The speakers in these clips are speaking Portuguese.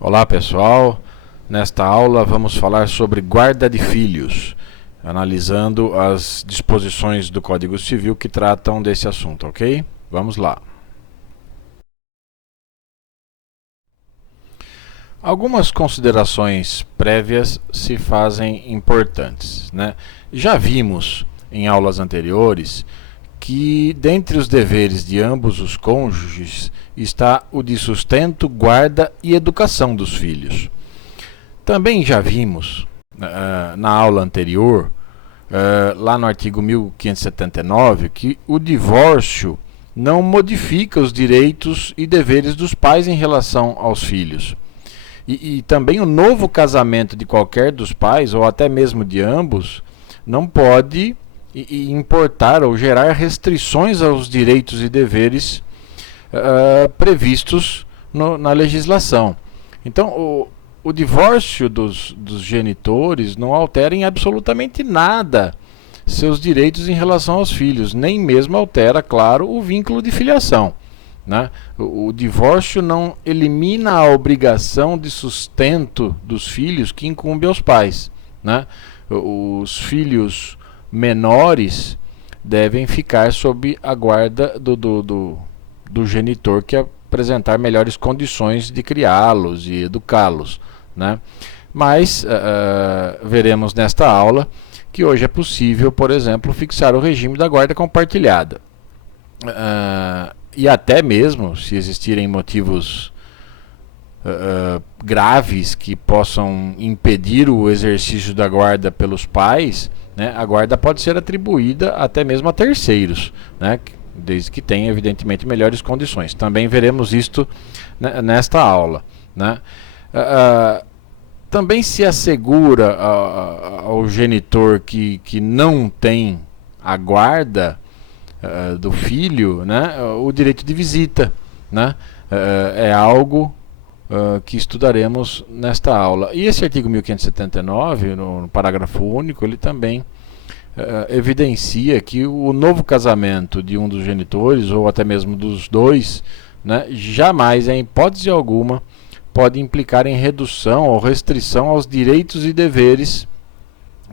Olá pessoal, nesta aula vamos falar sobre guarda de filhos, analisando as disposições do Código Civil que tratam desse assunto, ok? Vamos lá. Algumas considerações prévias se fazem importantes, né? Já vimos em aulas anteriores que dentre os deveres de ambos os cônjuges está o de sustento, guarda e educação dos filhos. Também já vimos na aula anterior, lá no artigo 1579, que o divórcio não modifica os direitos e deveres dos pais em relação aos filhos. E também o novo casamento de qualquer dos pais, ou até mesmo de ambos, não pode importar ou gerar restrições aos direitos e deveres previstos na legislação. Então, o divórcio dos genitores não altera em absolutamente nada seus direitos em relação aos filhos, nem mesmo altera, claro, o vínculo de filiação. Né? O divórcio não elimina a obrigação de sustento dos filhos que incumbe aos pais. Né? Os filhos menores devem ficar sob a guarda do genitor que apresentar melhores condições de criá-los e educá-los. Né? Mas veremos nesta aula que hoje é possível, por exemplo, fixar o regime da guarda compartilhada. E até mesmo, se existirem motivos graves que possam impedir o exercício da guarda pelos pais, né, a guarda pode ser atribuída até mesmo a terceiros, né, desde que tenha, evidentemente, melhores condições. Também veremos isto nesta aula. Né. Também se assegura ao genitor que não tem a guarda do filho, né, o direito de visita. Né, é algo que estudaremos nesta aula. E esse artigo 1579, no parágrafo único, ele também evidencia que o novo casamento de um dos genitores, ou até mesmo dos dois, né, jamais, em hipótese alguma, pode implicar em redução ou restrição aos direitos e deveres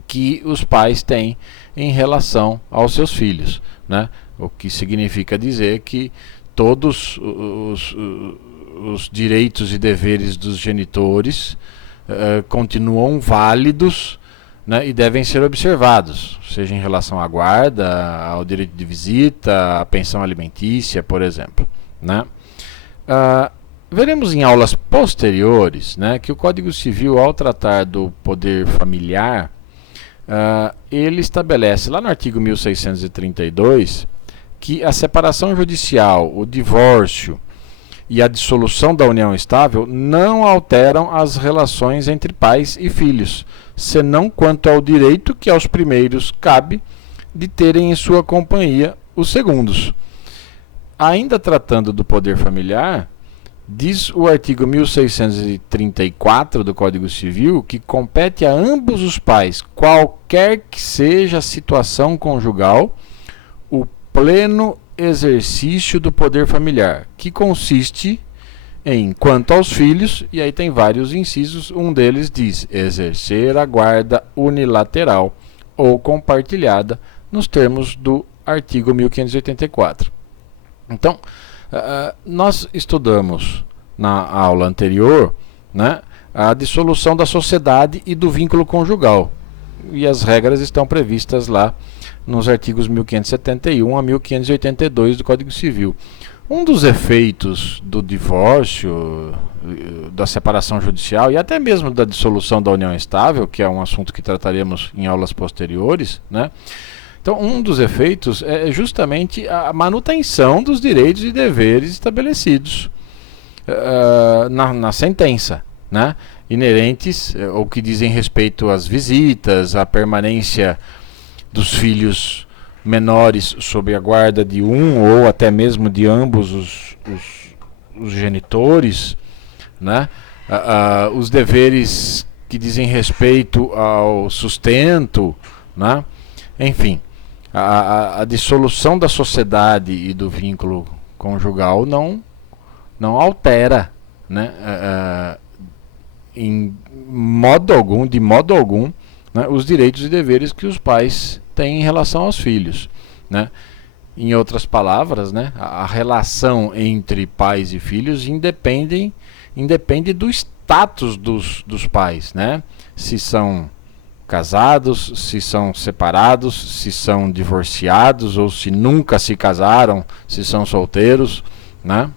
que os pais têm em relação aos seus filhos. Né? O que significa dizer que todos os direitos e deveres dos genitores continuam válidos, né, e devem ser observados, seja em relação à guarda, ao direito de visita, à pensão alimentícia, por exemplo. Né? Veremos em aulas posteriores, né, que o Código Civil, ao tratar do poder familiar, ele estabelece lá no artigo 1632 que a separação judicial, o divórcio e a dissolução da união estável não alteram as relações entre pais e filhos, senão quanto ao direito que aos primeiros cabe de terem em sua companhia os segundos. Ainda tratando do poder familiar, diz o artigo 1634 do Código Civil que compete a ambos os pais, qualquer que seja a situação conjugal, o pleno exercício do poder familiar, que consiste em, quanto aos filhos, e aí tem vários incisos, um deles diz exercer a guarda unilateral ou compartilhada nos termos do artigo 1584. Então, nós estudamos na aula anterior, né, a dissolução da sociedade e do vínculo conjugal, e as regras estão previstas lá nos artigos 1571 a 1582 do Código Civil. Um dos efeitos do divórcio, da separação judicial e até mesmo da dissolução da união estável, que é um assunto que trataremos em aulas posteriores, né? Então, um dos efeitos é justamente a manutenção dos direitos e deveres estabelecidos na sentença, né? Inerentes ou que dizem respeito às visitas, à permanência dos filhos menores sob a guarda de um ou até mesmo de ambos os genitores, né? Os deveres que dizem respeito ao sustento, né? Enfim, a dissolução da sociedade e do vínculo conjugal não altera, né, de modo algum, né, os direitos e deveres que os pais têm em relação aos filhos, né? Em outras palavras, né, a relação entre pais e filhos independe do status dos pais, né? Se são casados, se são separados, se são divorciados ou se nunca se casaram, se são solteiros, né?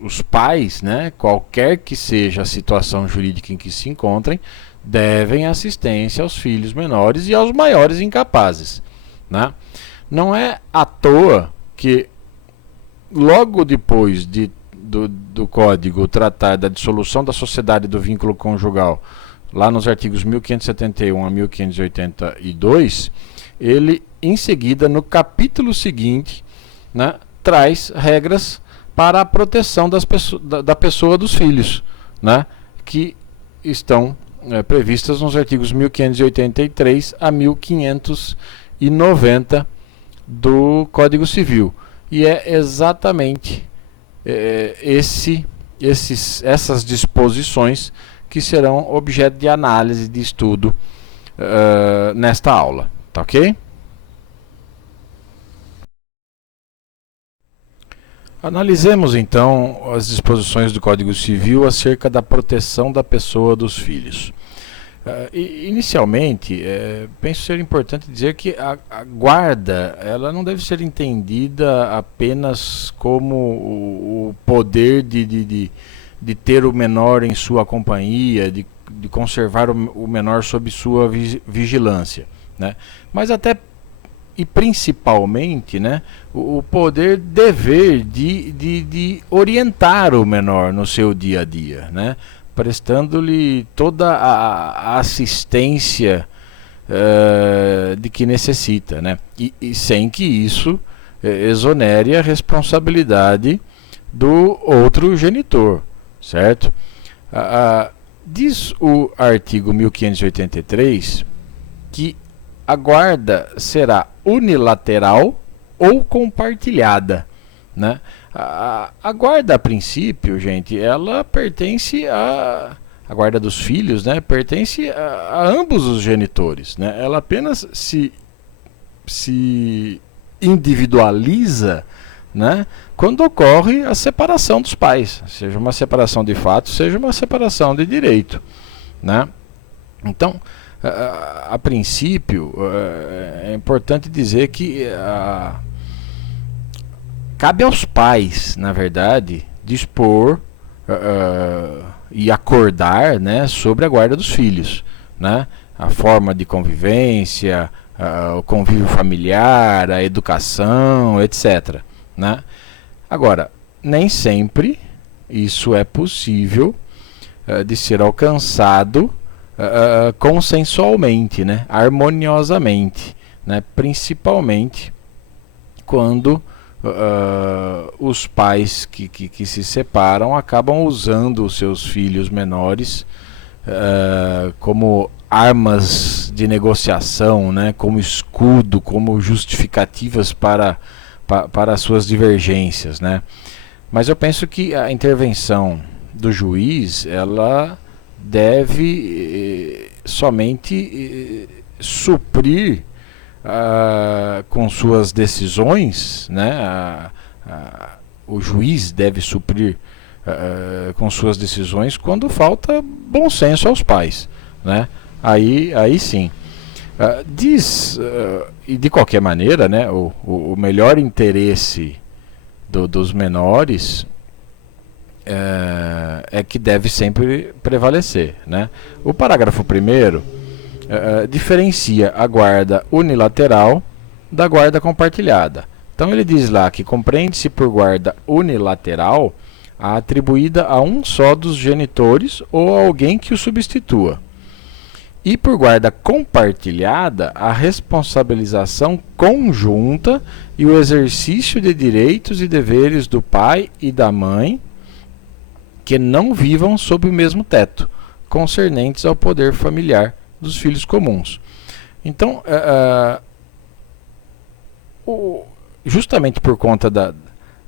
Os pais, né, qualquer que seja a situação jurídica em que se encontrem, devem assistência aos filhos menores e aos maiores incapazes, né? Não é à toa que logo depois do Código tratar da dissolução da sociedade e do vínculo conjugal, lá nos artigos 1571 a 1582, ele em seguida, no capítulo seguinte, né, traz regras para a proteção da pessoa dos filhos, né, que estão previstas nos artigos 1583 a 1590 do Código Civil. E é exatamente essas disposições que serão objeto de análise, de estudo nesta aula. Tá ok? Analisemos então as disposições do Código Civil acerca da proteção da pessoa dos filhos. Inicialmente, penso ser importante dizer que a guarda ela não deve ser entendida apenas como o poder de ter o menor em sua companhia, de conservar o menor sob sua vigilância, né? Mas até e principalmente, né, o poder dever de orientar o menor no seu dia a dia, né, prestando-lhe toda a assistência de que necessita, né, e sem que isso exonere a responsabilidade do outro genitor, certo? Diz o artigo 1583 que a guarda será unilateral ou compartilhada, né? A guarda, a princípio, gente, ela pertence a guarda dos filhos, né? Pertence a ambos os genitores, né? Ela apenas se individualiza, né, quando ocorre a separação dos pais, seja uma separação de fato, seja uma separação de direito, né? Então, a princípio, é importante dizer que cabe aos pais, na verdade, dispor e acordar, né, sobre a guarda dos filhos, né? A forma de convivência, o convívio familiar, a educação, etc., né? Agora, nem sempre isso é possível de ser alcançado consensualmente, né? Harmoniosamente, né? Principalmente quando os pais que se separam acabam usando os seus filhos menores como armas de negociação, né? Como escudo, como justificativas para as suas divergências, né? Mas eu penso que a intervenção do juiz ela deve somente suprir com suas decisões, né? O juiz deve suprir com suas decisões quando falta bom senso aos pais, né? Aí sim. E de qualquer maneira, né, o melhor interesse dos menores é que deve sempre prevalecer, né? O parágrafo 1º diferencia a guarda unilateral da guarda compartilhada. Então ele diz lá que compreende-se por guarda unilateral a atribuída a um só dos genitores ou a alguém que o substitua. E por guarda compartilhada, a responsabilização conjunta e o exercício de direitos e deveres do pai e da mãe que não vivam sob o mesmo teto, concernentes ao poder familiar dos filhos comuns. Então, justamente por conta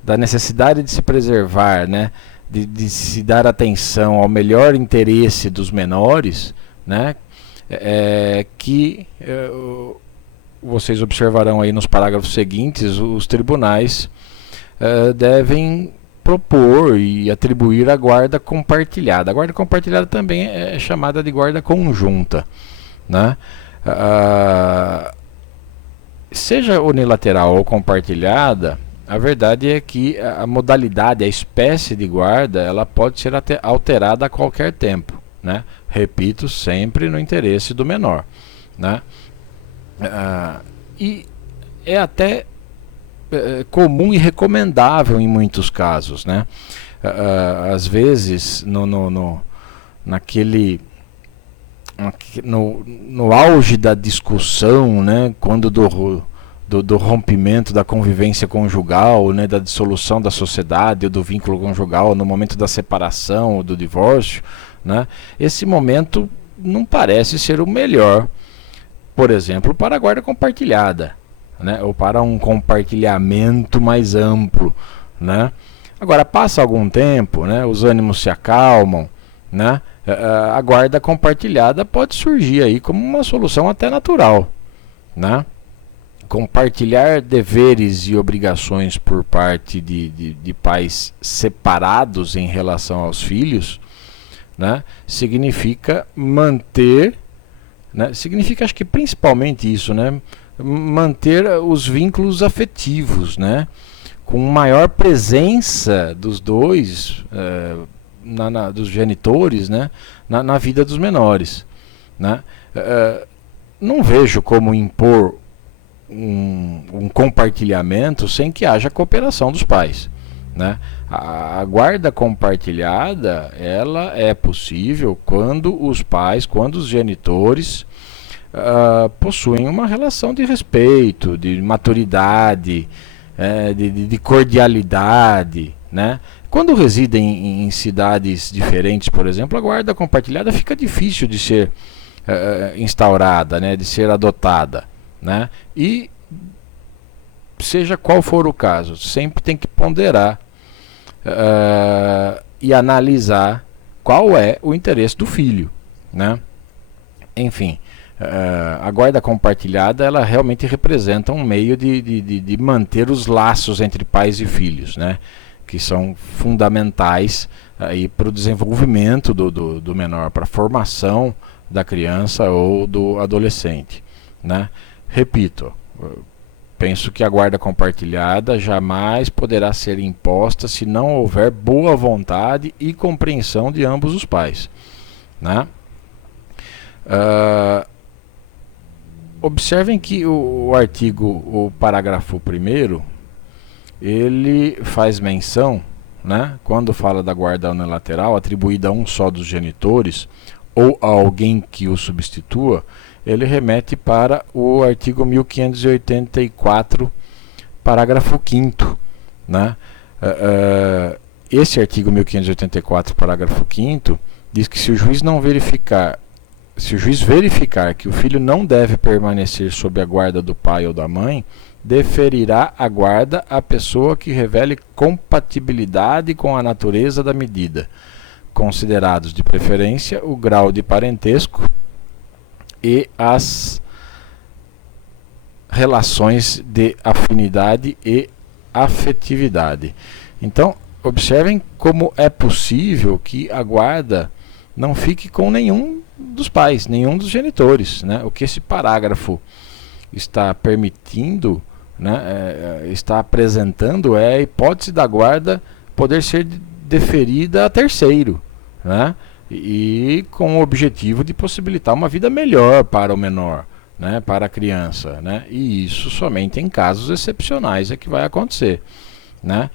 da necessidade de se preservar, né, de se dar atenção ao melhor interesse dos menores, né, vocês observarão aí nos parágrafos seguintes, os tribunais devem propor e atribuir a guarda compartilhada. A guarda compartilhada também é chamada de guarda conjunta, né? Seja unilateral ou compartilhada, a verdade é que a modalidade, a espécie de guarda, ela pode ser alterada a qualquer tempo, né? Repito, sempre no interesse do menor, né? E é até comum e recomendável em muitos casos, né? Às vezes no auge da discussão, né, quando do rompimento da convivência conjugal, né, da dissolução da sociedade ou do vínculo conjugal, no momento da separação ou do divórcio, né, esse momento não parece ser o melhor, por exemplo, para a guarda compartilhada, né, ou para um compartilhamento mais amplo, né? Agora, passa algum tempo, né, os ânimos se acalmam, né, a guarda compartilhada pode surgir aí como uma solução até natural, né? Compartilhar deveres e obrigações por parte de pais separados em relação aos filhos, né, significa manter, né, significa, acho que principalmente isso, né, manter os vínculos afetivos, né, com maior presença dos dois, dos genitores, né, na vida dos menores, né. Não vejo como impor um compartilhamento sem que haja cooperação dos pais, né. A guarda compartilhada, ela é possível quando os genitores possuem uma relação de respeito, de maturidade, de cordialidade, né? Quando residem em cidades diferentes, por exemplo, a guarda compartilhada fica difícil de ser instaurada, né? De ser adotada, né? E seja qual for o caso, sempre tem que ponderar e analisar qual é o interesse do filho, né? Enfim, a guarda compartilhada, ela realmente representa um meio de manter os laços entre pais e filhos, né? Que são fundamentais para o desenvolvimento do menor, para a formação da criança ou do adolescente, né? Repito, penso que a guarda compartilhada jamais poderá ser imposta se não houver boa vontade e compreensão de ambos os pais, né? Observem que o parágrafo 1º, ele faz menção, né, quando fala da guarda unilateral atribuída a um só dos genitores ou a alguém que o substitua, ele remete para o artigo 1584, parágrafo 5º, né? Esse artigo 1584, parágrafo 5º, diz que se o juiz verificar que o filho não deve permanecer sob a guarda do pai ou da mãe, deferirá a guarda à pessoa que revele compatibilidade com a natureza da medida, considerados de preferência o grau de parentesco e as relações de afinidade e afetividade. Então, observem como é possível que a guarda não fique com nenhum dos pais, nenhum dos genitores, né? O que esse parágrafo está permitindo, né, está apresentando é a hipótese da guarda poder ser deferida a terceiro, né? E com o objetivo de possibilitar uma vida melhor para o menor, né, para a criança, né? E isso somente em casos excepcionais é que vai acontecer, né?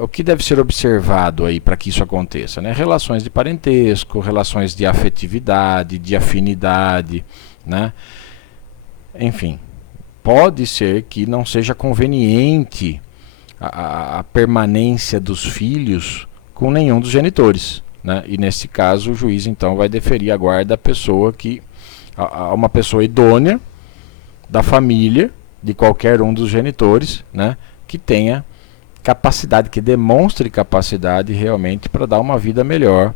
O que deve ser observado aí para que isso aconteça, né? Relações de parentesco, relações de afetividade, de afinidade, né? Enfim, pode ser que não seja conveniente a permanência dos filhos com nenhum dos genitores, né? E nesse caso o juiz então vai deferir a guarda a uma pessoa idônea da família de qualquer um dos genitores, né, que tenha capacidade, que demonstre capacidade realmente para dar uma vida melhor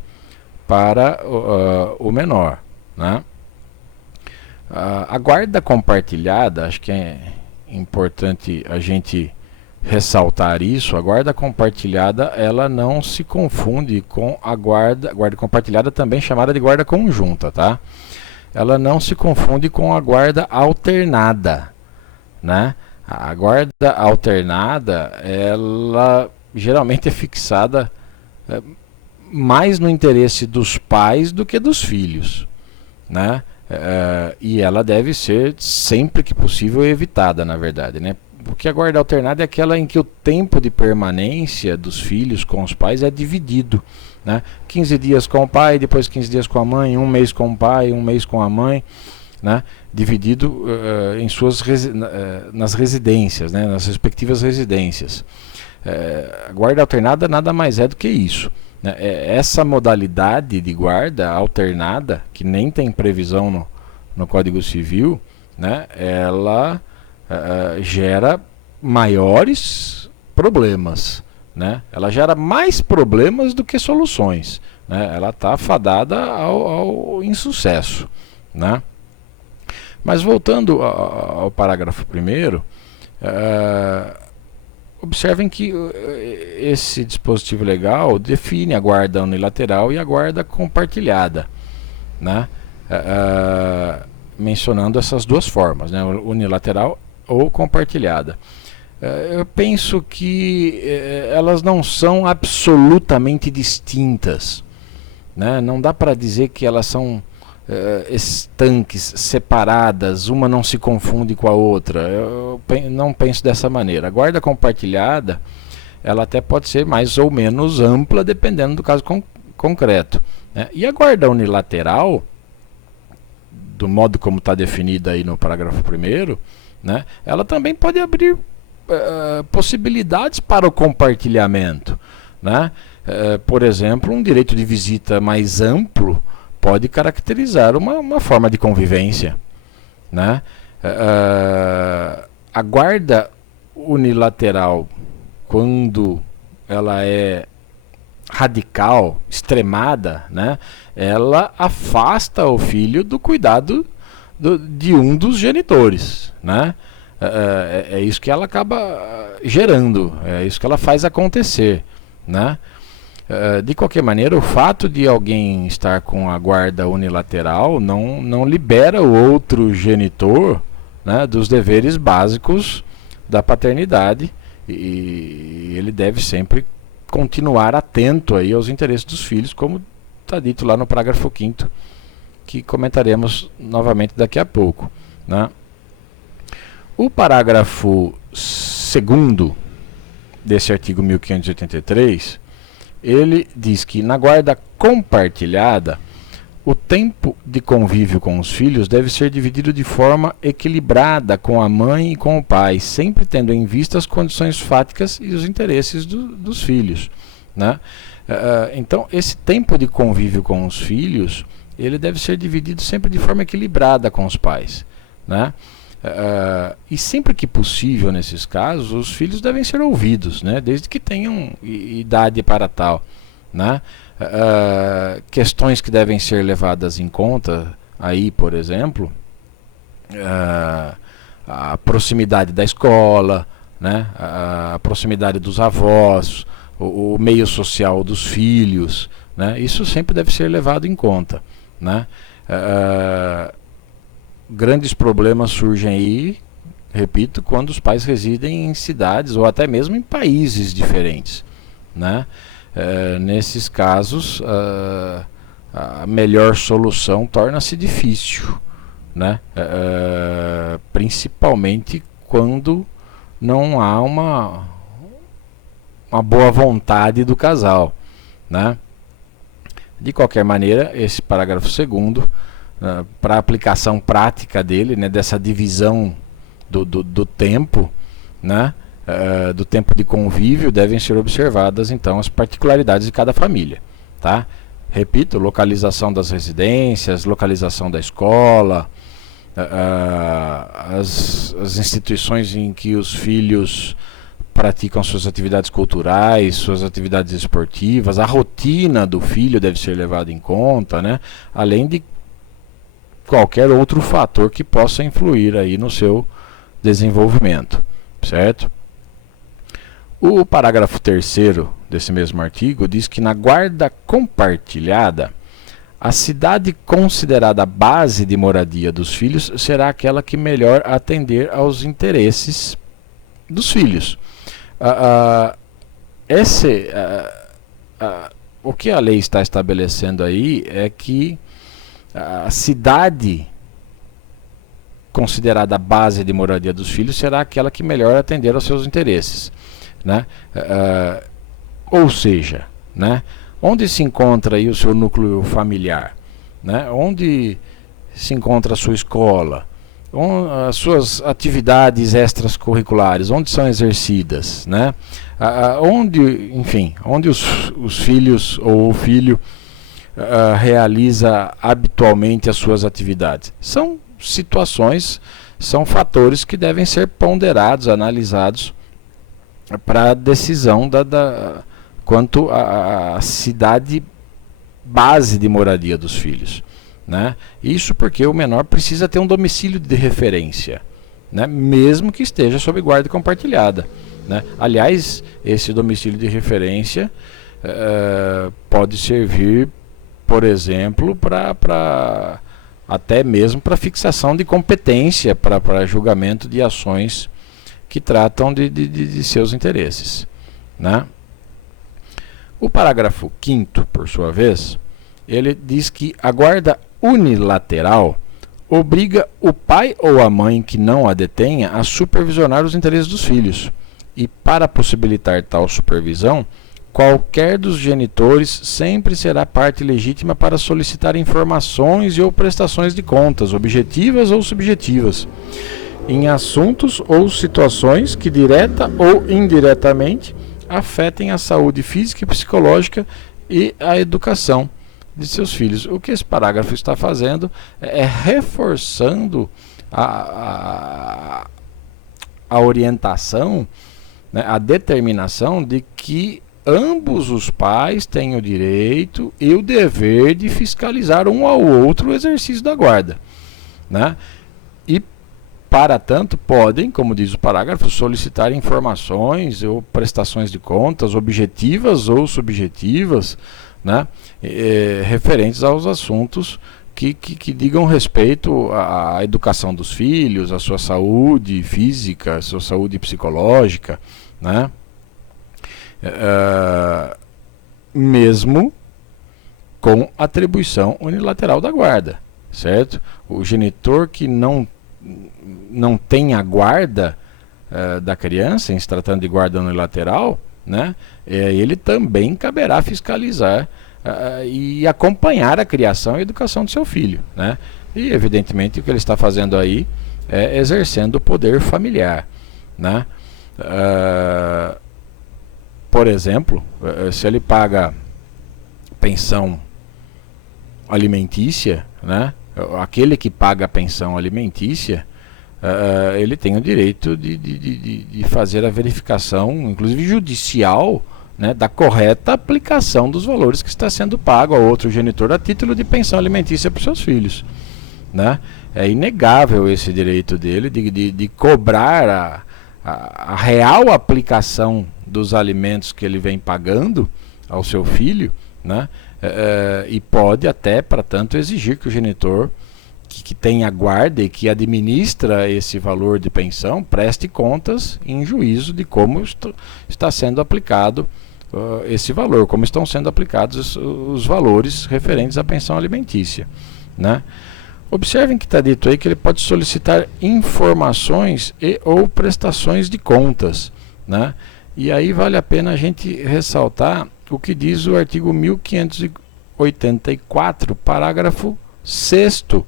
para o menor, né? A guarda compartilhada, acho que é importante a gente ressaltar isso. A guarda compartilhada, ela não se confunde com a guarda compartilhada, também chamada de guarda conjunta, tá? Ela não se confunde com a guarda alternada, né? A guarda alternada, ela geralmente é fixada mais no interesse dos pais do que dos filhos, né? E ela deve ser, sempre que possível, evitada, na verdade, né? Porque a guarda alternada é aquela em que o tempo de permanência dos filhos com os pais é dividido, né? 15 dias com o pai, depois 15 dias com a mãe, um mês com o pai, um mês com a mãe, né? Dividido em nas residências, né? Nas respectivas residências. A guarda alternada nada mais é do que isso, né? Essa modalidade de guarda alternada, que nem tem previsão no Código Civil, né? Ela gera maiores problemas, né? Ela gera mais problemas do que soluções, né? Ela está fadada ao insucesso, né? Mas voltando ao parágrafo 1º, observem que esse dispositivo legal define a guarda unilateral e a guarda compartilhada, né? Mencionando essas duas formas, né? Unilateral ou compartilhada. Eu penso que elas não são absolutamente distintas, né? Não dá para dizer que elas são estanques, separadas, uma não se confunde com a outra. Eu não penso dessa maneira. A guarda compartilhada, ela até pode ser mais ou menos ampla, dependendo do caso concreto, né? E a guarda unilateral, do modo como está definida aí no parágrafo 1º, né, ela também pode abrir possibilidades para o compartilhamento, né? Por exemplo, um direito de visita mais amplo pode caracterizar uma forma de convivência, né? A guarda unilateral, quando ela é radical, extremada, né, ela afasta o filho do cuidado de um dos genitores, né? É isso que ela acaba gerando, é isso que ela faz acontecer, né? De qualquer maneira, o fato de alguém estar com a guarda unilateral não libera o outro genitor, né, dos deveres básicos da paternidade, e ele deve sempre continuar atento aí aos interesses dos filhos, como está dito lá no parágrafo 5º, que comentaremos novamente daqui a pouco, né? O parágrafo 2º desse artigo 1583, ele diz que na guarda compartilhada, o tempo de convívio com os filhos deve ser dividido de forma equilibrada com a mãe e com o pai, sempre tendo em vista as condições fáticas e os interesses dos filhos, né? Então, esse tempo de convívio com os filhos, ele deve ser dividido sempre de forma equilibrada com os pais, né? E sempre que possível, nesses casos, os filhos devem ser ouvidos, né? Desde que tenham idade para tal, né? Questões que devem ser levadas em conta aí, por exemplo, a proximidade da escola, né? A proximidade dos avós, o meio social dos filhos, né? Isso sempre deve ser levado em conta, né? Grandes problemas surgem aí, repito, quando os pais residem em cidades ou até mesmo em países diferentes, né? Nesses casos, a melhor solução torna-se difícil, né? Principalmente quando não há uma boa vontade do casal, né? De qualquer maneira, esse parágrafo 2º, para a aplicação prática dele, né, dessa divisão do tempo, né, do tempo de convívio, devem ser observadas então as particularidades de cada família, tá? Repito, localização das residências, localização da escola, as instituições em que os filhos praticam suas atividades culturais, suas atividades esportivas, a rotina do filho deve ser levada em conta, né? Além de qualquer outro fator que possa influir aí no seu desenvolvimento, certo? O parágrafo 3º desse mesmo artigo diz que na guarda compartilhada, a cidade considerada base de moradia dos filhos será aquela que melhor atender aos interesses dos filhos. O que a lei está estabelecendo aí é que a cidade considerada base de moradia dos filhos será aquela que melhor atender aos seus interesses, né? Ou seja, né, onde se encontra aí o seu núcleo familiar, né? Onde se encontra a sua escola, as suas atividades extracurriculares, onde são exercidas, né? Onde os filhos ou o filho realiza habitualmente as suas atividades. São situações, são fatores que devem ser ponderados, analisados para a decisão quanto à cidade base de moradia dos filhos, né? Isso porque o menor precisa ter um domicílio de referência, né? Mesmo que esteja sob guarda compartilhada, né? Aliás, esse domicílio de referência pode servir, por exemplo, até mesmo para fixação de competência, para julgamento de ações que tratam de seus interesses, né? O parágrafo 5º, por sua vez, ele diz que a guarda unilateral obriga o pai ou a mãe que não a detenha a supervisionar os interesses dos filhos. E para possibilitar tal supervisão, qualquer dos genitores sempre será parte legítima para solicitar informações ou prestações de contas, objetivas ou subjetivas, em assuntos ou situações que direta ou indiretamente afetem a saúde física e psicológica e a educação de seus filhos. O que esse parágrafo está fazendo é reforçando a orientação, né, a determinação de que ambos os pais têm o direito e o dever de fiscalizar um ao outro o exercício da guarda, né? E para tanto, podem, como diz o parágrafo, solicitar informações ou prestações de contas objetivas ou subjetivas, né, referentes aos assuntos que digam respeito à educação dos filhos, à sua saúde física, à sua saúde psicológica, né, mesmo com atribuição unilateral da guarda, certo? O genitor que não tem a guarda da criança, em se tratando de guarda unilateral, né, ele também caberá fiscalizar e acompanhar a criação e a educação do seu filho, né? E evidentemente o que ele está fazendo aí é exercendo o poder familiar, né? Por exemplo, se ele paga pensão alimentícia, né, aquele que paga a pensão alimentícia, ele tem o direito de fazer a verificação, inclusive judicial, né, da correta aplicação dos valores que está sendo pago a outro genitor a título de pensão alimentícia para os seus filhos, né? É inegável esse direito dele de cobrar a real aplicação dos alimentos que ele vem pagando ao seu filho, né? E pode até, para tanto, exigir que o genitor que tem a guarda e que administra esse valor de pensão preste contas em juízo de como está sendo aplicado esse valor, como estão sendo aplicados os valores referentes à pensão alimentícia, né? Observem que está dito aí que ele pode solicitar informações e ou prestações de contas, né? E aí vale a pena a gente ressaltar o que diz o artigo 1584, parágrafo 6º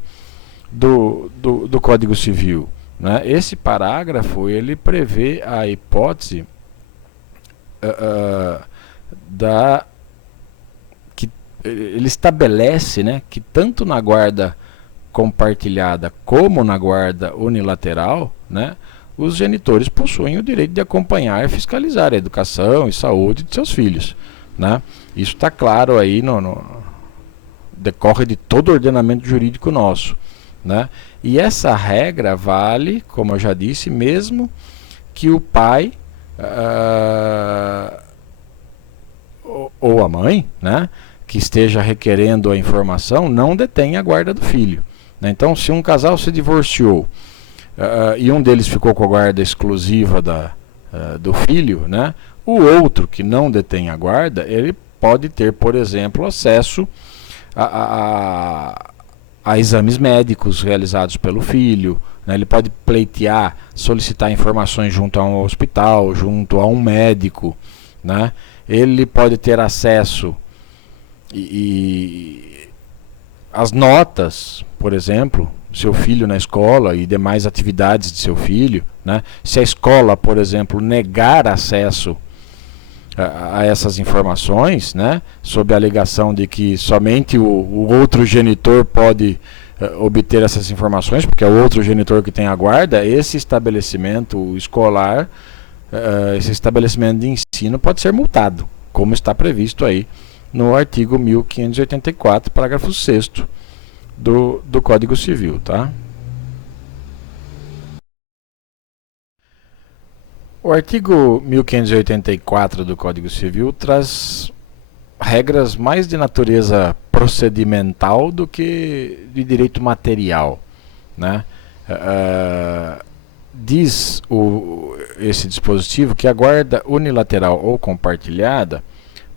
do Código Civil, né? Esse parágrafo ele prevê a hipótese que ele estabelece, né, que tanto na guarda compartilhada como na guarda unilateral, né, os genitores possuem o direito de acompanhar e fiscalizar a educação e saúde de seus filhos, né? Isso está claro aí decorre de todo o ordenamento jurídico nosso, né? E essa regra vale, como eu já disse, mesmo que o pai ou a mãe, né, que esteja requerendo a informação, não detenha a guarda do filho, né? Então, se um casal se divorciou e um deles ficou com a guarda exclusiva do filho, né, o outro que não detém a guarda, ele pode ter, por exemplo, acesso a exames médicos realizados pelo filho, né? Ele pode pleitear, solicitar informações junto a um hospital, junto a um médico, né? Ele pode ter acesso às notas, por exemplo, do seu filho na escola e demais atividades de seu filho, né? Se a escola, por exemplo, negar acesso a essas informações, né, sob a alegação de que somente o outro genitor pode obter essas informações, porque é o outro genitor que tem a guarda, esse estabelecimento escolar, esse estabelecimento de ensino pode ser multado, como está previsto aí no artigo 1584, parágrafo 6º do Código Civil, tá? O artigo 1584 do Código Civil traz regras mais de natureza procedimental do que de direito material, né? Diz esse dispositivo que a guarda unilateral ou compartilhada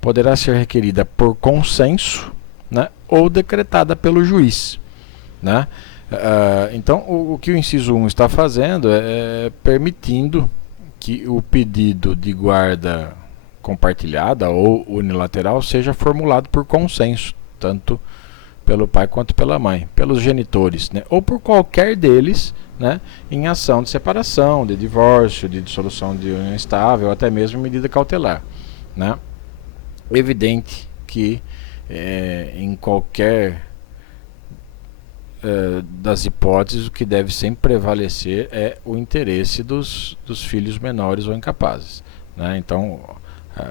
poderá ser requerida por consenso, né, ou decretada pelo juiz, né? Então, o que o inciso 1 está fazendo é permitindo que o pedido de guarda compartilhada ou unilateral seja formulado por consenso, tanto pelo pai quanto pela mãe, pelos genitores, né? Ou por qualquer deles, né, em ação de separação, de divórcio, de dissolução de união estável, ou até mesmo medida cautelar, né? Evidente que em qualquer das hipóteses, o que deve sempre prevalecer é o interesse dos filhos menores ou incapazes, né? Então,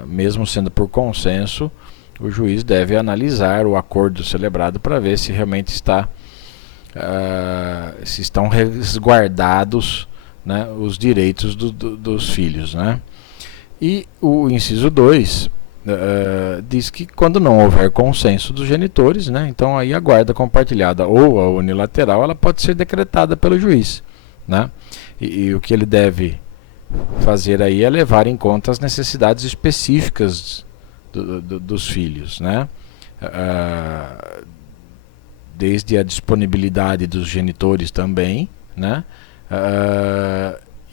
mesmo sendo por consenso, o juiz deve analisar o acordo celebrado para ver se realmente se estão resguardados, né, os direitos dos filhos, né? E o inciso 2 diz que quando não houver consenso dos genitores, né, então aí a guarda compartilhada ou a unilateral ela pode ser decretada pelo juiz, né? E o que ele deve fazer aí é levar em conta as necessidades específicas dos filhos, né? Desde a disponibilidade dos genitores também, né?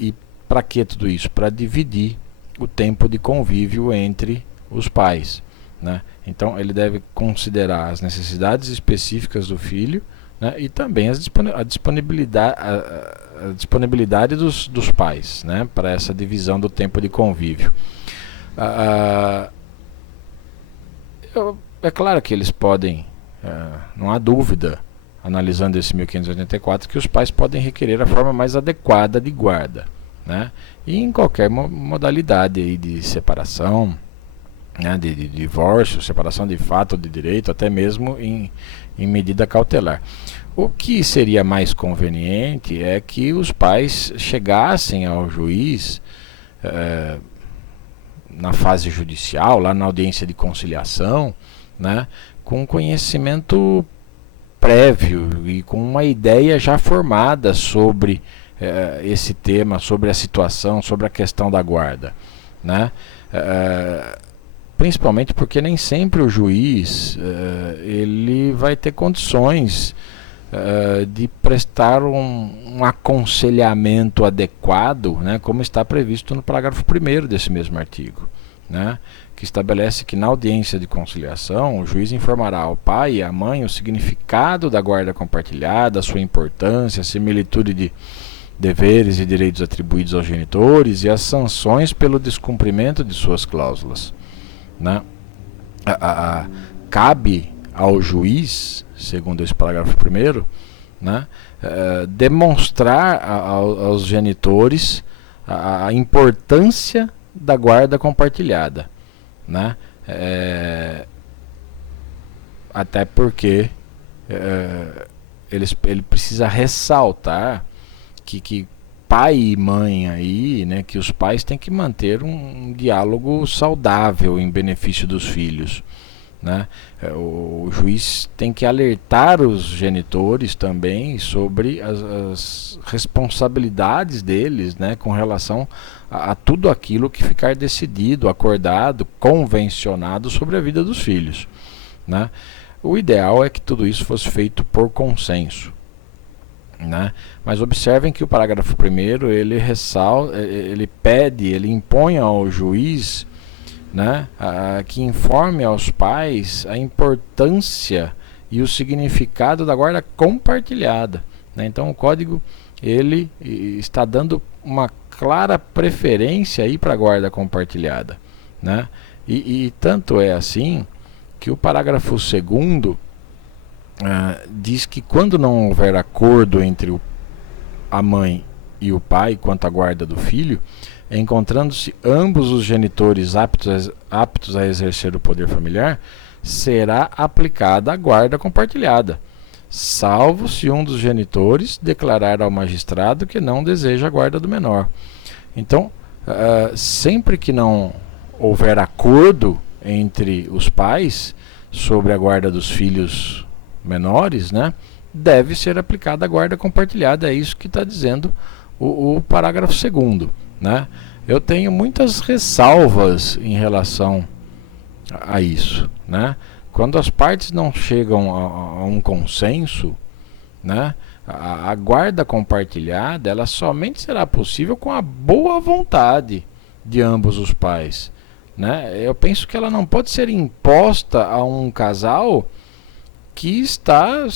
E para que tudo isso? Para dividir o tempo de convívio entre os pais, né? Então ele deve considerar as necessidades específicas do filho, né, e também a disponibilidade dos pais, né, para essa divisão do tempo de convívio. É claro que eles podem, não há dúvida, analisando esse 1584, que os pais podem requerer a forma mais adequada de guarda, né, e em qualquer modalidade aí de separação, né, de divórcio, separação de fato ou de direito, até mesmo em medida cautelar. O que seria mais conveniente é que os pais chegassem ao juiz na fase judicial, lá na audiência de conciliação, né, com conhecimento prévio e com uma ideia já formada sobre esse tema, sobre a situação, sobre a questão da guarda, né? Principalmente porque nem sempre o juiz ele vai ter condições de prestar um aconselhamento adequado, né, como está previsto no parágrafo 1º desse mesmo artigo, né, que estabelece que na audiência de conciliação o juiz informará ao pai e à mãe o significado da guarda compartilhada, a sua importância, a similitude de deveres e direitos atribuídos aos genitores e as sanções pelo descumprimento de suas cláusulas, né? Cabe ao juiz, segundo esse parágrafo 1º, né, demonstrar aos genitores a importância da guarda compartilhada, né? Até porque ele precisa ressaltar que pai e mãe aí, né, que os pais têm que manter um diálogo saudável em benefício dos filhos, né? O juiz tem que alertar os genitores também sobre as responsabilidades deles, né, com relação a tudo aquilo que ficar decidido, acordado, convencionado sobre a vida dos filhos, né? O ideal é que tudo isso fosse feito por consenso, né? Mas observem que o parágrafo 1º ele pede, ele impõe ao juiz, né, que informe aos pais a importância e o significado da guarda compartilhada, né? Então o código ele está dando uma clara preferência aí para a guarda compartilhada, né? E tanto é assim que o parágrafo 2º diz que quando não houver acordo entre a mãe e o pai quanto à guarda do filho, encontrando-se ambos os genitores aptos a exercer o poder familiar, será aplicada a guarda compartilhada, salvo se um dos genitores declarar ao magistrado que não deseja a guarda do menor. Então, sempre que não houver acordo entre os pais sobre a guarda dos filhos menores, né, deve ser aplicada a guarda compartilhada. É isso que está dizendo o parágrafo 2º, né? Eu tenho muitas ressalvas em relação a isso, né? Quando as partes não chegam a um consenso, né, a guarda compartilhada ela somente será possível com a boa vontade de ambos os pais, né? Eu penso que ela não pode ser imposta a um casal que está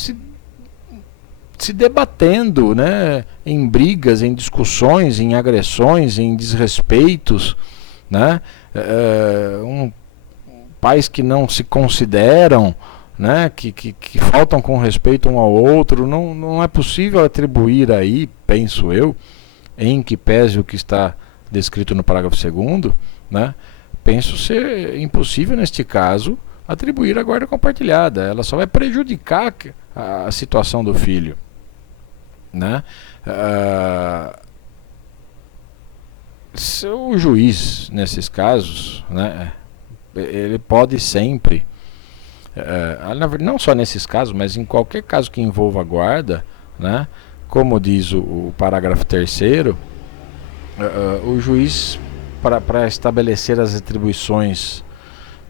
se debatendo, né, em brigas, em discussões, em agressões, em desrespeitos, né? Pais que não se consideram, né, que faltam com respeito um ao outro. Não é possível atribuir aí, penso eu, em que pese o que está descrito no parágrafo 2º, né, penso ser impossível neste caso atribuir a guarda compartilhada. Ela só vai prejudicar a situação do filho, né? O juiz nesses casos, né, ele pode sempre, não só nesses casos, mas em qualquer caso que envolva a guarda, né, como diz o parágrafo 3º, o juiz, para estabelecer as atribuições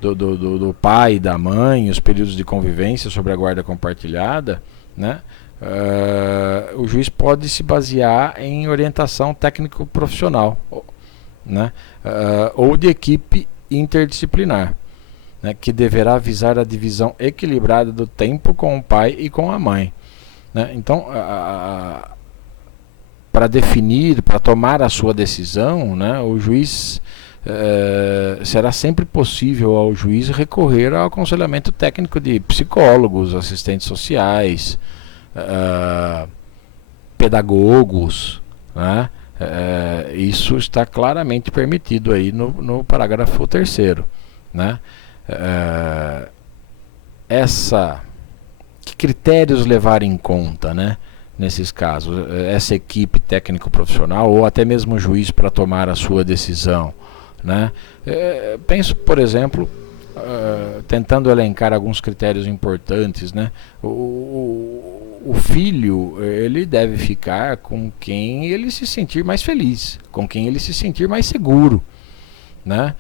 do pai e da mãe, os períodos de convivência sobre a guarda compartilhada, né, o juiz pode se basear em orientação técnico-profissional, né, ou de equipe interdisciplinar, né, que deverá visar a divisão equilibrada do tempo com o pai e com a mãe, né? Então, para definir, para tomar a sua decisão, né, o juiz será sempre possível ao juiz recorrer ao aconselhamento técnico de psicólogos, assistentes sociais, pedagogos, né? Isso está claramente permitido aí no parágrafo 3º, né? Que critérios levar em conta, né, nesses casos? Essa equipe técnico-profissional ou até mesmo o juiz para tomar a sua decisão, né? Penso, por exemplo, tentando elencar alguns critérios importantes, né? O filho, ele deve ficar com quem ele se sentir mais feliz, com quem ele se sentir mais seguro, né?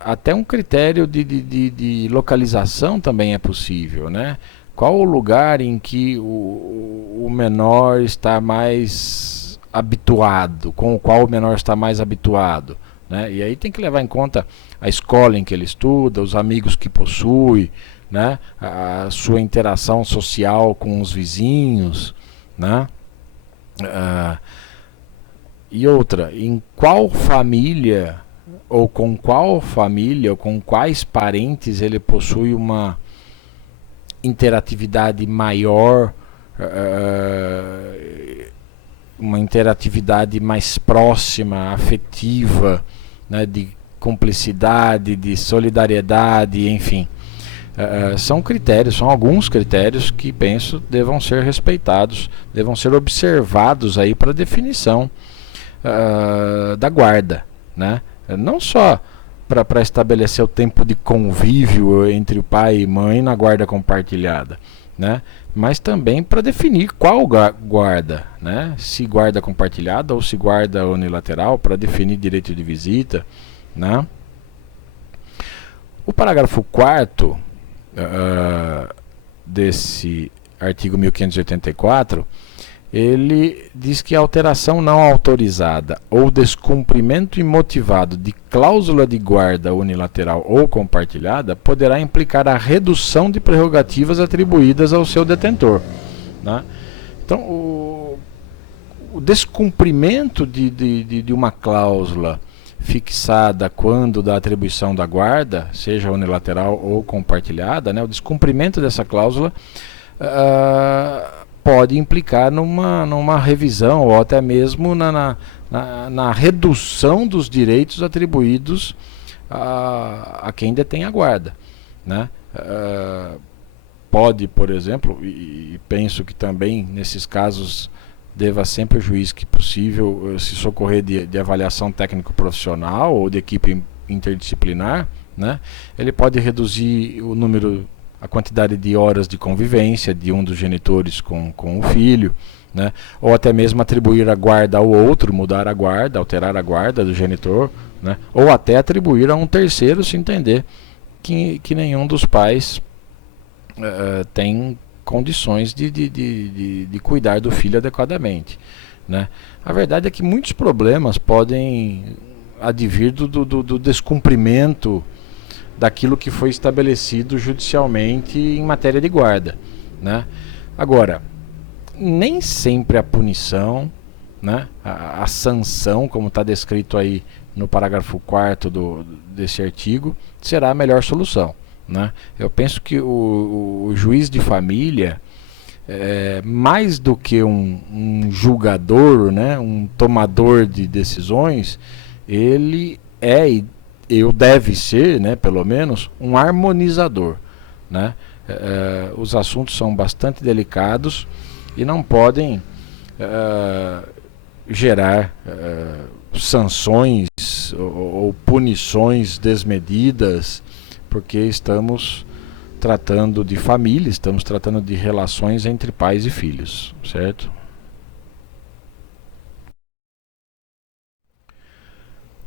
Até um critério de localização também é possível, né? Qual o lugar em que o menor está mais habituado, com o qual o menor está mais habituado, né? E aí tem que levar em conta a escola em que ele estuda, os amigos que possui, né, a sua interação social com os vizinhos, né? E outra, em qual família ou com quais parentes ele possui uma interatividade maior uma interatividade mais próxima, afetiva, né, de cumplicidade, de solidariedade, enfim. São critérios, são alguns critérios que penso devam ser respeitados, devam ser observados aí para definição da guarda, né? Não só para estabelecer o tempo de convívio entre o pai e mãe na guarda compartilhada, né? Mas também para definir qual guarda, né? Se guarda compartilhada ou se guarda unilateral, para definir direito de visita, né? O parágrafo 4º desse artigo 1584, ele diz que a alteração não autorizada ou descumprimento imotivado de cláusula de guarda unilateral ou compartilhada poderá implicar a redução de prerrogativas atribuídas ao seu detentor, né? Então, o descumprimento de uma cláusula fixada quando da atribuição da guarda, seja unilateral ou compartilhada, né, o descumprimento dessa cláusula pode implicar numa revisão ou até mesmo na redução dos direitos atribuídos a quem detém a guarda, né? Pode, por exemplo, e penso que também nesses casos deva sempre o juiz, que possível, se socorrer de avaliação técnico-profissional ou de equipe interdisciplinar, né? Ele pode reduzir a quantidade de horas de convivência de um dos genitores com o filho, né? Ou até mesmo atribuir a guarda ao outro, mudar a guarda, alterar a guarda do genitor, né? Ou até atribuir a um terceiro, se entender que nenhum dos pais tem condições de cuidar do filho adequadamente, né? A verdade é que muitos problemas podem advir do descumprimento daquilo que foi estabelecido judicialmente em matéria de guarda, né? Agora, nem sempre a punição, né, a sanção, como está descrito aí no parágrafo 4º desse artigo, será a melhor solução, né? Eu penso que o juiz de família, mais do que um julgador, né, um tomador de decisões, ele deve ser, né, pelo menos, um harmonizador, né? Os assuntos são bastante delicados e não podem gerar sanções ou punições desmedidas, porque estamos tratando de família, estamos tratando de relações entre pais e filhos, certo?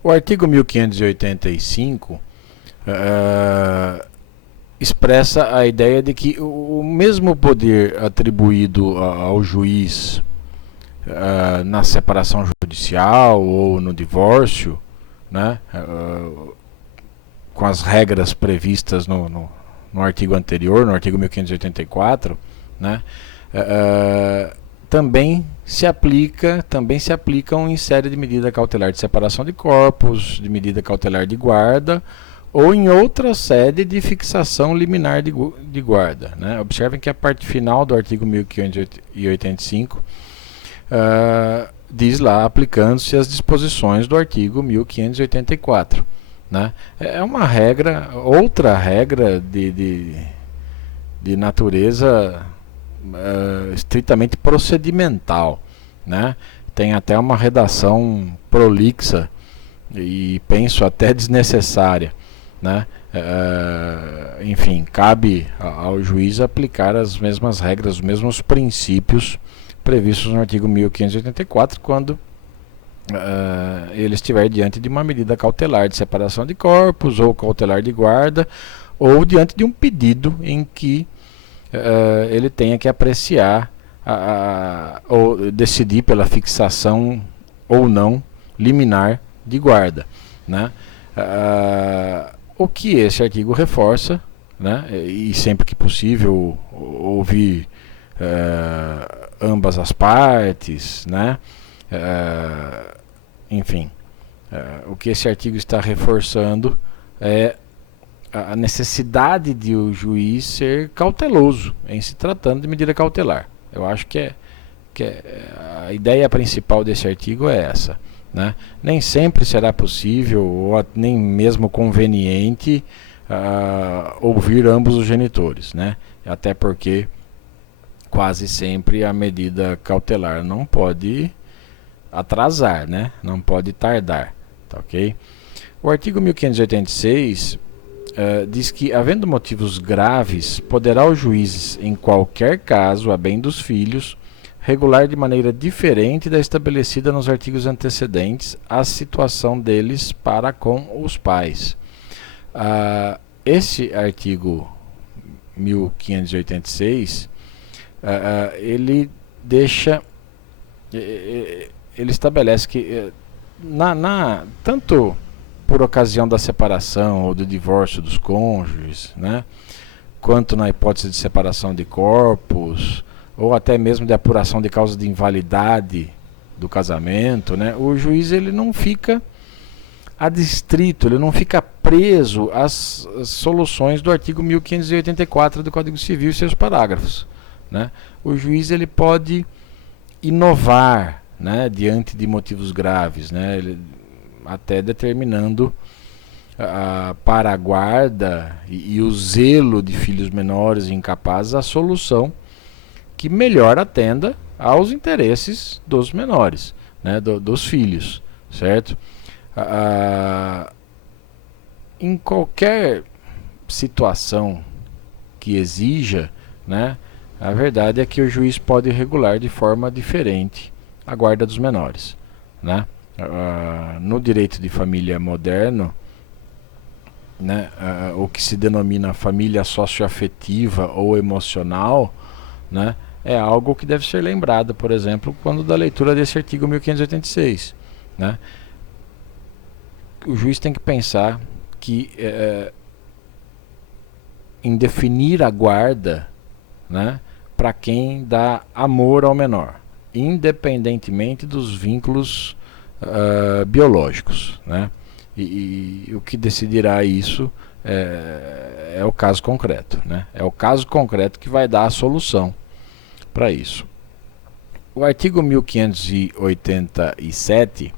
O artigo 1585 expressa a ideia de que o mesmo poder atribuído ao juiz na separação judicial ou no divórcio, né, com as regras previstas no artigo anterior, no artigo 1584, né, também se aplicam em série de medida cautelar de separação de corpos, de medida cautelar de guarda ou em outra sede de fixação liminar de guarda, né? Observem que a parte final do artigo 1585 diz lá, aplicando-se as disposições do artigo 1584, né? É uma regra, outra regra de natureza estritamente procedimental, né? Tem até uma redação prolixa e penso até desnecessária, né? Enfim, cabe ao juiz aplicar as mesmas regras, os mesmos princípios previstos no artigo 1584 quando ele estiver diante de uma medida cautelar de separação de corpos ou cautelar de guarda ou diante de um pedido em que ele tenha que apreciar ou decidir pela fixação ou não liminar de guarda, né? O que esse artigo reforça, né, e sempre que possível ouvir ambas as partes, né, enfim, o que esse artigo está reforçando é a necessidade de o juiz ser cauteloso em se tratando de medida cautelar. Eu acho que a ideia principal desse artigo é essa, né? Nem sempre será possível ou nem mesmo conveniente ouvir ambos os genitores, né? Até porque quase sempre a medida cautelar não pode atrasar, né? Não pode tardar, tá ok? O artigo 1586 diz que, havendo motivos graves, poderá o juiz, em qualquer caso, a bem dos filhos, regular de maneira diferente da estabelecida nos artigos antecedentes a situação deles para com os pais. Esse artigo 1586 ele deixa, ele estabelece que tanto por ocasião da separação ou do divórcio dos cônjuges, né, quanto na hipótese de separação de corpos ou até mesmo de apuração de causa de invalidade do casamento, né, o juiz ele não fica adstrito, ele não fica preso às soluções do artigo 1584 do Código Civil e seus parágrafos, né? O juiz ele pode inovar, né, diante de motivos graves, né, ele, até determinando para a guarda e o zelo de filhos menores e incapazes a solução que melhor atenda aos interesses dos menores, né, dos filhos, certo? Em qualquer situação que exija, né, a verdade é que o juiz pode regular de forma diferente a guarda dos menores, né? No direito de família moderno, né, o que se denomina família socioafetiva ou emocional, né, é algo que deve ser lembrado, por exemplo, quando da leitura desse artigo 1586, né? O juiz tem que pensar que em definir a guarda, né, para quem dá amor ao menor, independentemente dos vínculos biológicos, né? E o que decidirá isso é o caso concreto, né? É o caso concreto que vai dar a solução para isso. O artigo 1587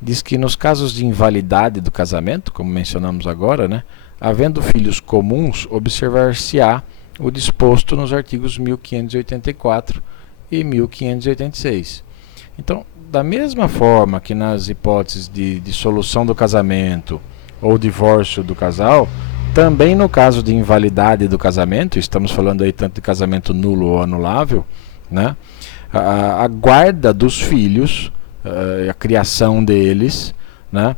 diz que nos casos de invalidade do casamento, como mencionamos agora, né, havendo filhos comuns, observar-se-á o disposto nos artigos 1584 e 1586. Então, da mesma forma que nas hipóteses de solução do casamento ou divórcio do casal, também no caso de invalidade do casamento, estamos falando aí tanto de casamento nulo ou anulável, né, a guarda dos filhos, a criação deles, né,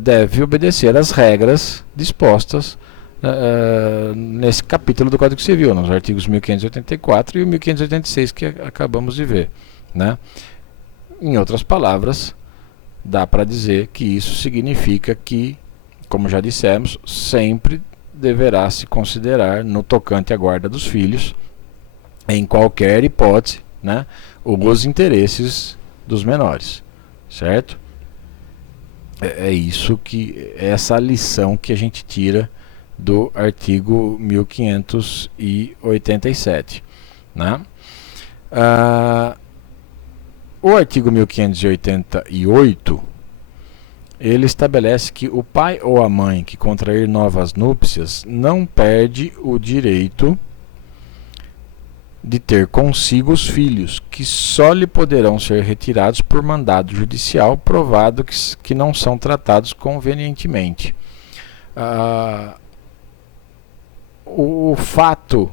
deve obedecer às regras dispostas nesse capítulo do Código Civil, nos artigos 1584 e 1586 que acabamos de ver, né? Em outras palavras, dá para dizer que isso significa que, como já dissemos, sempre deverá se considerar no tocante à guarda dos filhos, em qualquer hipótese, né, os interesses dos menores, certo? É isso que essa lição que a gente tira do artigo 1587, né? O artigo 1588 ele estabelece que o pai ou a mãe que contrair novas núpcias não perde o direito de ter consigo os filhos, que só lhe poderão ser retirados por mandado judicial, provado que não são tratados convenientemente. O fato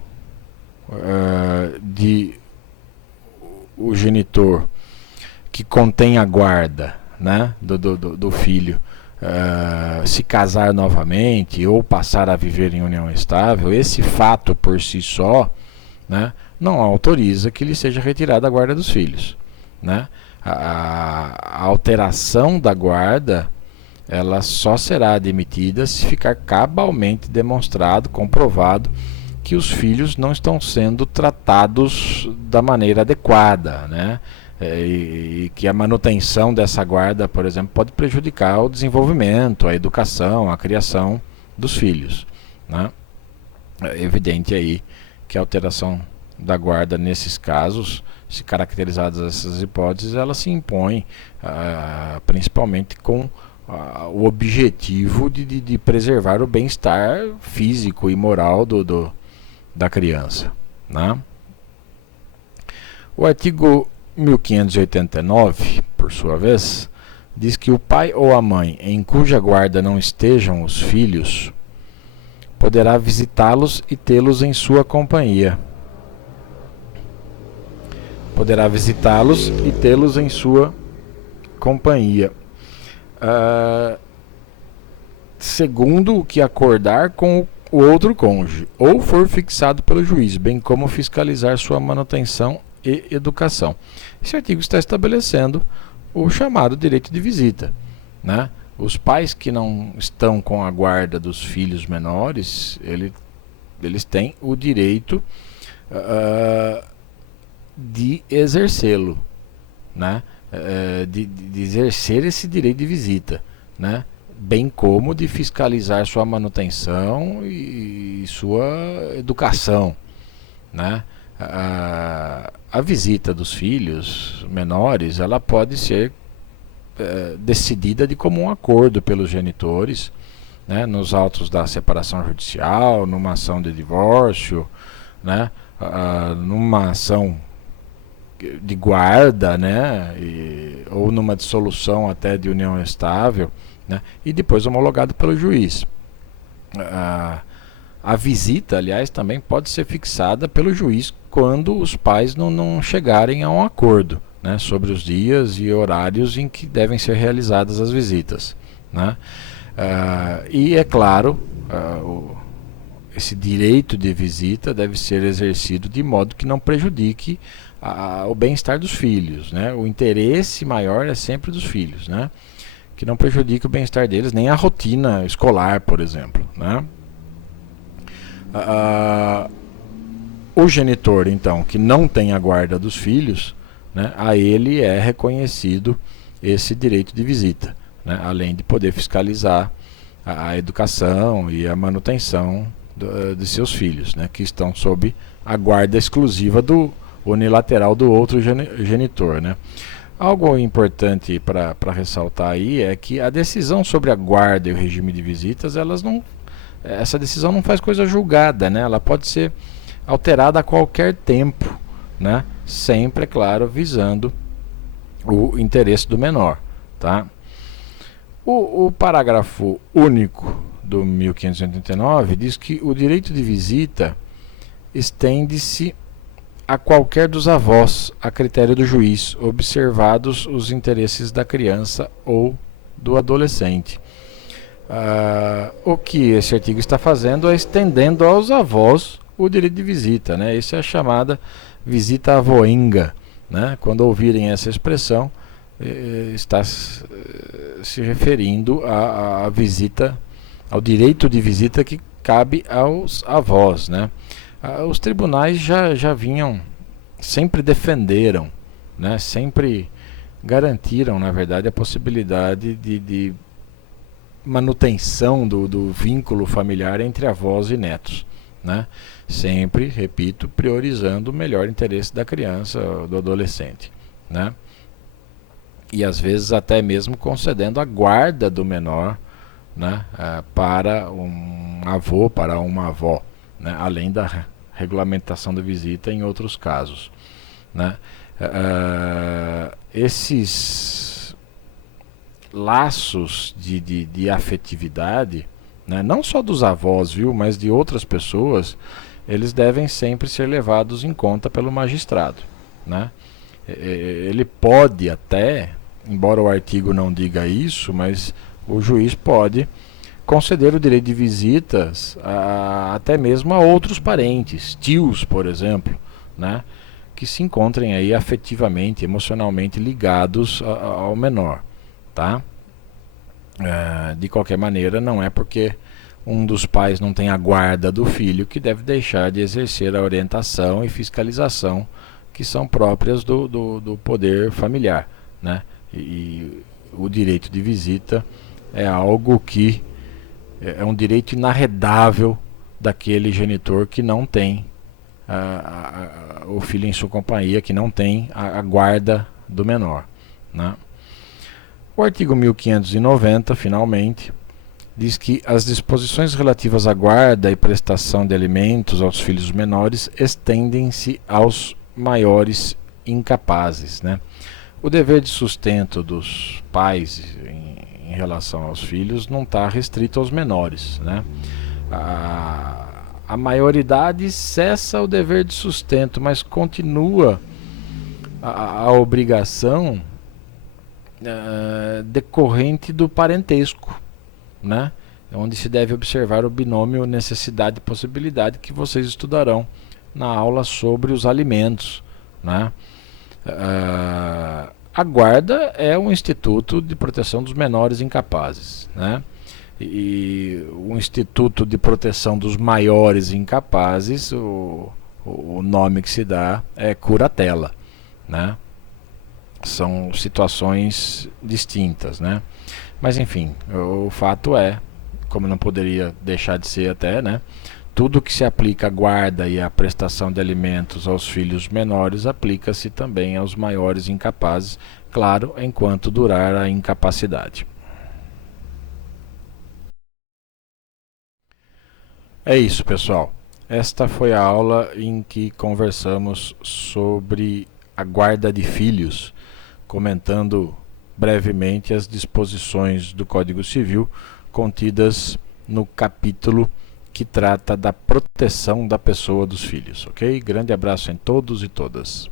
de o genitor que contém a guarda, né, do filho se casar novamente ou passar a viver em união estável, esse fato por si só, né, não autoriza que lhe seja retirada a guarda dos filhos, né? A alteração da guarda ela só será admitida se ficar cabalmente demonstrado, comprovado que os filhos não estão sendo tratados da maneira adequada, né? E que a manutenção dessa guarda, por exemplo, pode prejudicar o desenvolvimento, a educação, a criação dos filhos, né? É evidente aí que a alteração da guarda nesses casos, se caracterizadas essas hipóteses, ela se impõe principalmente com o objetivo de preservar o bem-estar físico e moral da criança, né? O artigo 1589, por sua vez, diz que o pai ou a mãe em cuja guarda não estejam os filhos poderá visitá-los e tê-los em sua companhia. Poderá visitá-los e tê-los em sua companhia. Segundo o que acordar com o outro cônjuge, ou for fixado pelo juiz, bem como fiscalizar sua manutenção e educação. Esse artigo está estabelecendo o chamado direito de visita, né? Os pais que não estão com a guarda dos filhos menores, eles têm o direito de exercê-lo, né? De exercer esse direito de visita, né? Bem como de fiscalizar sua manutenção e sua educação, né? A visita dos filhos menores, ela pode ser decidida de comum acordo pelos genitores, né? Nos autos da separação judicial, numa ação de divórcio, né? Numa ação de guarda, né? Ou numa dissolução até de união estável, né? E depois homologado pelo juiz. A visita, aliás, também pode ser fixada pelo juiz quando os pais não chegarem a um acordo, né, sobre os dias e horários em que devem ser realizadas as visitas, né? E é claro, esse direito de visita deve ser exercido de modo que não prejudique o bem-estar dos filhos, né? O interesse maior é sempre dos filhos, né? Que não prejudique o bem-estar deles, nem a rotina escolar, por exemplo, né? O genitor, então, que não tem a guarda dos filhos, né, a ele é reconhecido esse direito de visita, né, além de poder fiscalizar a educação e a manutenção de seus filhos, né, que estão sob a guarda exclusiva unilateral do outro genitor, né. Algo importante para ressaltar aí é que a decisão sobre a guarda e o regime de visitas, essa decisão não faz coisa julgada, né? Ela pode ser alterada a qualquer tempo, né? Sempre, é claro, visando o interesse do menor, tá? O parágrafo único do 1589 diz que o direito de visita estende-se a qualquer dos avós, a critério do juiz, observados os interesses da criança ou do adolescente. O que esse artigo está fazendo é estendendo aos avós o direito de visita, né? Isso é a chamada visita avoenga, né? Quando ouvirem essa expressão, está se referindo à visita, ao direito de visita que cabe aos avós, né? Os tribunais já vinham, sempre defenderam, né? Sempre garantiram, na verdade, a possibilidade de manutenção do vínculo familiar entre avós e netos, né? Sempre, repito, priorizando o melhor interesse da criança, do adolescente, né? E às vezes até mesmo concedendo a guarda do menor, né, para um avô, para uma avó, né, além da regulamentação da visita em outros casos, né? Esses laços de afetividade, né, não só dos avós, viu, mas de outras pessoas, eles devem sempre ser levados em conta pelo magistrado, né? Ele pode até, embora o artigo não diga isso, mas o juiz pode conceder o direito de visitas até mesmo a outros parentes, tios, por exemplo, né, que se encontrem aí afetivamente, emocionalmente ligados ao menor, tá? De qualquer maneira, não é porque um dos pais não tem a guarda do filho que deve deixar de exercer a orientação e fiscalização que são próprias do poder familiar, né? E o direito de visita é algo que é um direito inarredável daquele genitor que não tem o filho em sua companhia, que não tem a guarda do menor, né? O artigo 1590, finalmente, diz que as disposições relativas à guarda e prestação de alimentos aos filhos menores estendem-se aos maiores incapazes, né? O dever de sustento dos pais em relação aos filhos não está restrito aos menores, né? A maioridade cessa o dever de sustento, mas continua a obrigação decorrente do parentesco, né? Onde se deve observar o binômio necessidade e possibilidade, que vocês estudarão na aula sobre os alimentos, né? A guarda é um instituto de proteção dos menores incapazes, né? E o instituto de proteção dos maiores incapazes, o nome que se dá é curatela, né? São situações distintas, né? Mas enfim, o fato é, como não poderia deixar de ser até, né? Tudo que se aplica à guarda e à prestação de alimentos aos filhos menores aplica-se também aos maiores incapazes, claro, enquanto durar a incapacidade. É isso, pessoal. Esta foi a aula em que conversamos sobre a guarda de filhos, comentando brevemente as disposições do Código Civil contidas no capítulo que trata da proteção da pessoa dos filhos, ok? Grande abraço em todos e todas.